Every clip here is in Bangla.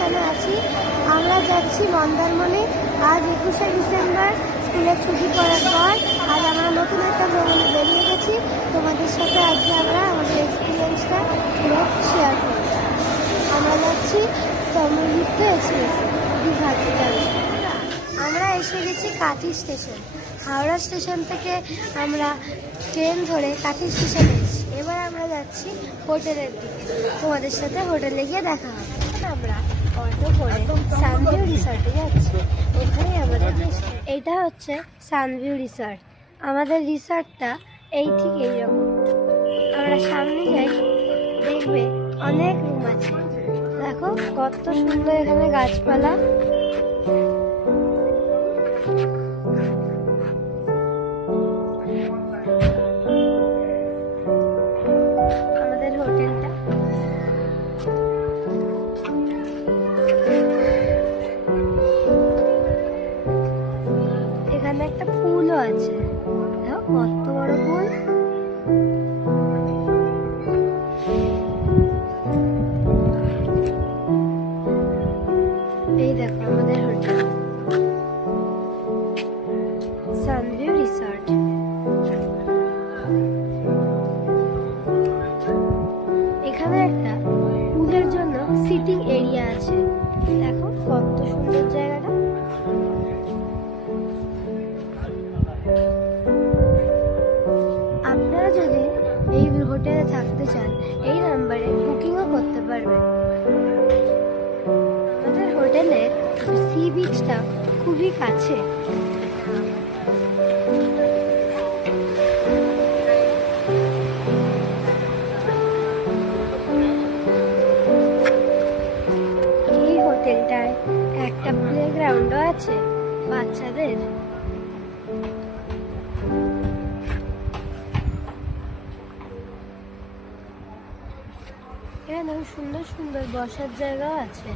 স্টেশনে আছি। আমরা যাচ্ছি মন্দারমণি। আজ 21শে ডিসেম্বর, স্কুলের ছুটি পড়ার পর আজ আমরা নতুন একটা ভ্রমণে বেরিয়ে গেছি। তোমাদের সাথে আজকে আমরা আমাদের এক্সপিরিয়েন্সটা পুরো শেয়ার করব। আমরা যাচ্ছি তমলিপ্ত এক্সপ্রেসে দীঘা থেকে। আমরা এসে গেছি কাঁথি স্টেশন। হাওড়া স্টেশন থেকে আমরা ট্রেন ধরে কাঁথি স্টেশনে এসেছি। এবার আমরা যাচ্ছি হোটেলের দিকে। তোমাদের সাথে হোটেলে গিয়ে দেখা হবে। আমরা অটো করে সানভিউ রিসর্টে যাচ্ছি। এখানেই আমাদের এইটা হচ্ছে সানভিউ রিসর্ট। আমাদের রিসর্টটা এই ঠিক এইরকম। আমরা সামনে যাই, দেখবে অনেক রুম আছে। দেখো কত সুন্দর এখানে গাছপালা। আমাদের হোটেলটা এখানে একটা পুলও আছে। দেখো কত বড় পুল। এই দেখো আমাদের হোটেল সানভিউ রিসর্ট। এখানে একটা পুলের জন্য সিটিং এরিয়া আছে। দেখো কত সুন্দর জায়গাটা। আপনারা যদি এই হোটেলে থাকতে চান, এই নাম্বারে বুকিংও করতে পারবেন। আমাদের হোটেলের সি বিচটা খুবই কাছে। এই হোটেলটায় একটা প্লেগ্রাউন্ডও আছে বাচ্চাদের। এখানে সুন্দর সুন্দর বসার জায়গা আছে।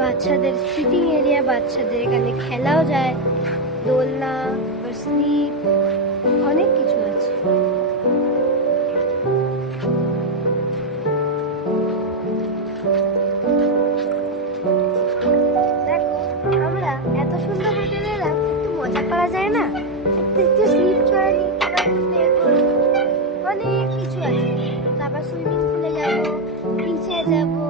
বাচ্চাদের সিটিং এরিয়া, বাচ্চাদের এখানে খেলাও যায়, দোলনা, স্লিপ, অনেক কিছু আছে। দেখো আমরা এত সুন্দর হোটেলে এলাম, একটু মজা করা যায় না? একটু স্লিপ করে নিই, অনেক কিছু আছে। তারপর সুইমিং পুলে যাবো, বিচে যাবো,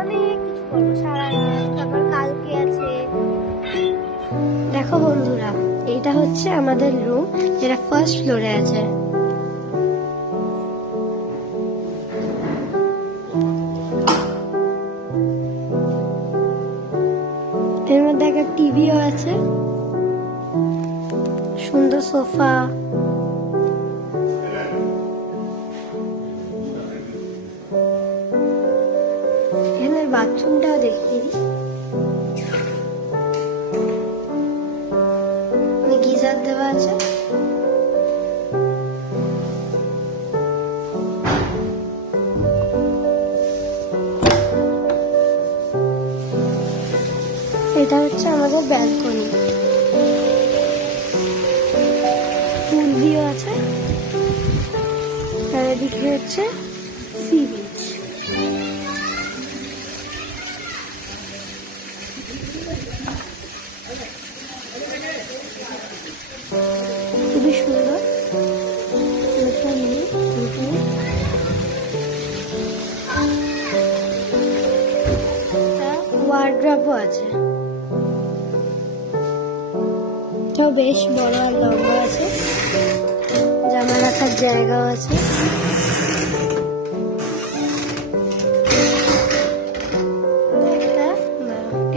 অনেক কিছু করবো সারা রাত। তারপর কালকে আছে। দেখো বন্ধুরা, এইটা হচ্ছে আমাদের রুম, যেটা ফার্স্ট ফ্লোরে আছে। এর মধ্যে একটা টিভিও আছে, সুন্দর সোফা। এখানে বাথরুমটাও দেখিয়ে দিই। গিজার দেওয়া আছে। এটা হচ্ছে আমাদের ব্যালকনি। পুল ভিউ আছে। আর এদিকে হচ্ছে সি বিচ। খুবই সুন্দর। ওয়ার্ড্রপও আছে। এটাও বেশ বড় আর লম্বা আছে। জামা রাখার জায়গাও আছে।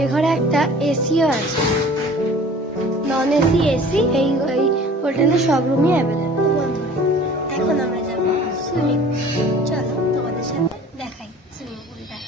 এ ঘরে একটা এসিও আছে। নন এসি, এসি এই হোটেলে সব রুমই অ্যাভেলেবল। এখন আমরা যাবো সুইমিং পুল। চলো তোমাদের সাথে দেখাই সুইমিং পুলটা।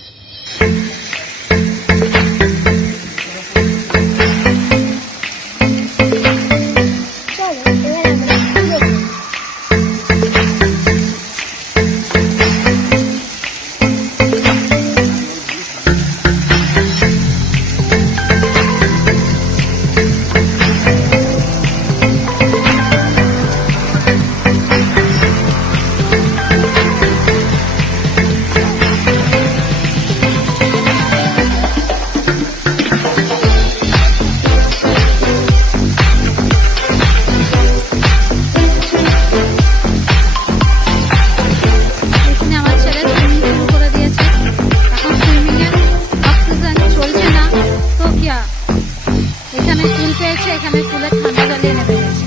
এখানে কুল পেয়েছে, এখানে কুলের ঠান্ডা জলে নেমে গেছে।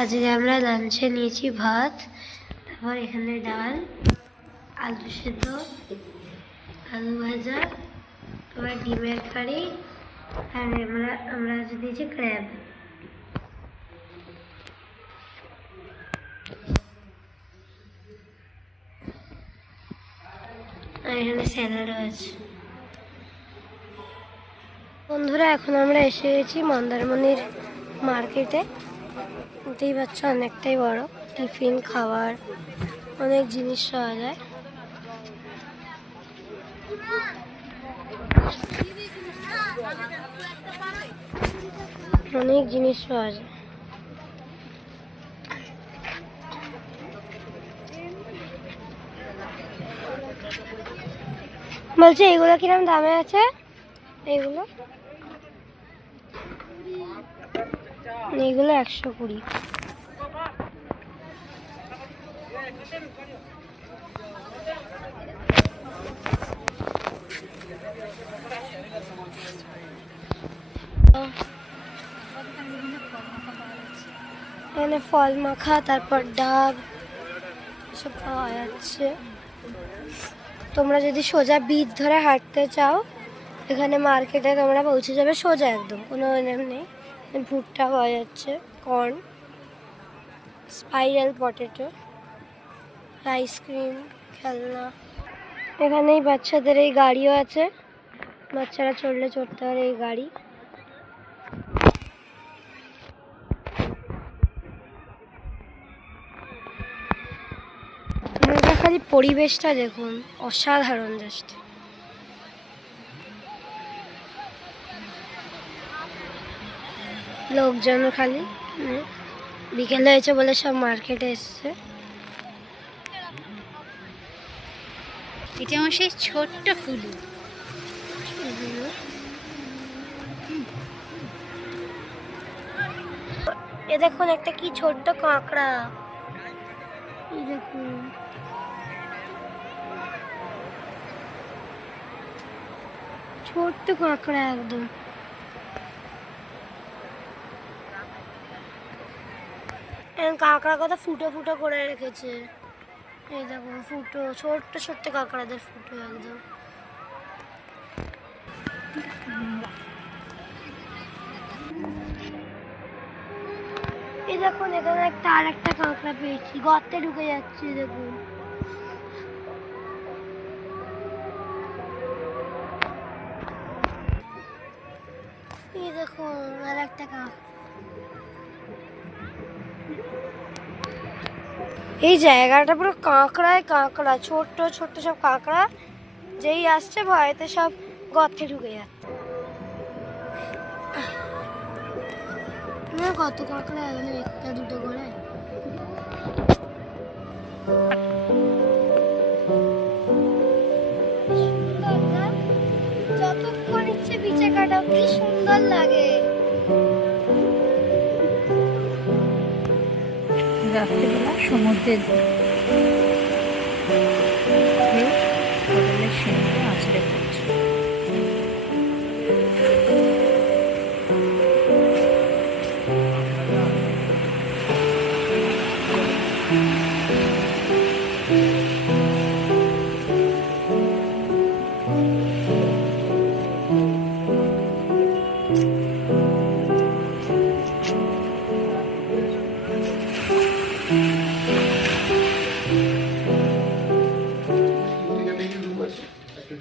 আজকে আমরা লাঞ্চে নিয়েছি ভাত, তারপর এখানে ডাল, আলু সেদ্ধ, আলু ভাজা, তারপর ডিমের কারি, আর আমরা আজ দিয়েছি ক্র্যাব। আর এখানে স্যালাডও আছে। বন্ধুরা, এখন আমরা এসে গেছি মন্দারমণির মার্কেটে। দেখতেই পাচ্ছ অনেকটাই বড়, টিফিন খাবার অনেক জিনিস পাওয়া যায়। অনেক জিনিস পাওয়া যায়। বলছি এগুলো কিরম দামে আছে? এইগুলো 120। এখানে ফল মাখা, তারপর ডাব সব পাওয়া যাচ্ছে। তোমরা যদি সোজা বীজ ধরে হাঁটতে চাও, এখানে মার্কেটে তোমরা পৌঁছে যাবে সোজা, একদম কোনো নেই। ভুট্টা পাওয়া যাচ্ছে, কর্ন, স্পাইরাল পটেটো, আইসক্রিম, খেলনা। এখানেই বাচ্চাদের এই গাড়িও আছে, বাচ্চারা চড়লে চড়তে পারে এই গাড়ি। তোমরা খালি পরিবেশটা দেখুন, অসাধারণ জাস্ট। লোকজন খালি বিকেল হয়েছে বলে সব মার্কেটে এসছে। এটা আমার সেই ছোট্ট ফুলু। এ দেখুন একটা কি ছোট্ট কাঁকড়া, এই দেখুন। ছোট্ট কাঁকড়া একদম। কাঁকড়া কত ফুটো ফুটো করে রেখেছে, এই দেখুন ফুটো, ছোট্ট ছোট্ট কাঁকড়াদের ফুটো একদম। এই দেখুন এখানে একটা আর একটা কাঁকড়া পেয়েছি, গর্তে ঢুকে যাচ্ছে দেখুন। এই দেখুন আর একটা কাঁকড়া। এই জায়গাটা পুরো কাঁকড়ায় কাঁকড়া, ছোট্ট ছোট্ট সব কাঁকড়া, যেই আসছে ভয়েতে সব গর্তে ঢুকে যাচ্ছে। কত কাঁকড়া এখানে, একটা দুটো করে। যতক্ষণ ইচ্ছে বিচে কাটাও, কি সুন্দর লাগে। রাত্রিবেলা সমুদ্রের হোটেলের সিঁড়িতে আছড়ে পড়ছে।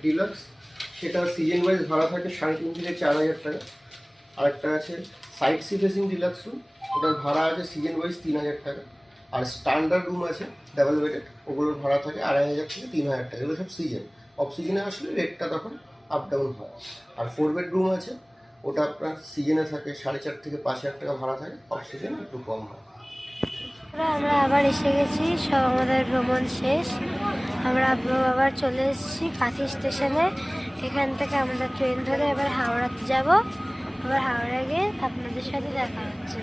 ডিলাক্স, সেটা সিজন ওয়াইজ ভাড়া থাকে 3.5 থেকে 4,000 টাকা। আরেকটা আছে side sea facing deluxe room, ওটার ভাড়া আছে সিজন ওয়াইজ 3,000 টাকা। আর স্ট্যান্ডার্ড রুম আছে ডাবল বেডেড, ওগুলোর ভাড়া থাকে 2,500 থেকে 3,000 টাকা। এগুলো সব সিজন, অফ সিজনে আসলে রেটটা তখন আপ ডাউন হয়। আর 4 বেড রুম আছে, ওটা আপনার সিজনে থাকে 4.5 থেকে 5,000 টাকা ভাড়া থাকে, অফ সিজনে একটু কম হয়। আমরা আবার এসে গেছি, সব আমাদের ভ্রমণ শেষ। আমরা আবার চলে এসেছি কাঁথি স্টেশনে। এখান থেকে আমাদের ট্রেন ধরে এবার হাওড়াতে যাব। আবার হাওড়া গিয়ে আপনাদের সাথে দেখা হচ্ছে।